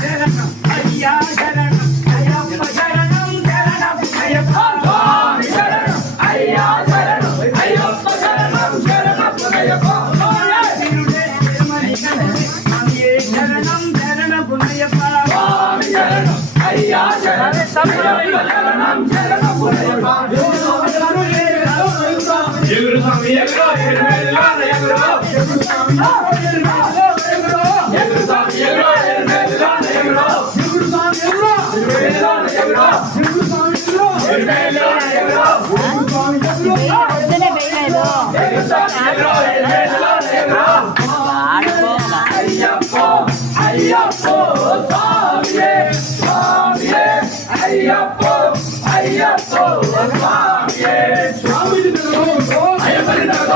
శరణం అయ్యా శరణం అయ్యప్ప శరణం శరణం అయ్యప్ప స్వామి శరణం అయ్యా శరణం అయ్యప్ప శరణం శరణం అయ్యప్ప శరణం శరణం అయ్యప్ప స్వామి శరణం అయ్యా శరణం శరణం శరణం అయ్యప్ప ఎగురు స్వామి ఎగురు ఎగురు ఎగురు ఎగురు స్వామి ఎగురు ఎగురు స్వామి ఎగురు ఎగురు స్వామి అయ్యప్ప అయ్యప్ప స్వామియే స్వామియే అయ్యప్ప అయ్యప్ప స్వామియే స్వామి అయ్యప్ప అయ్యప్ప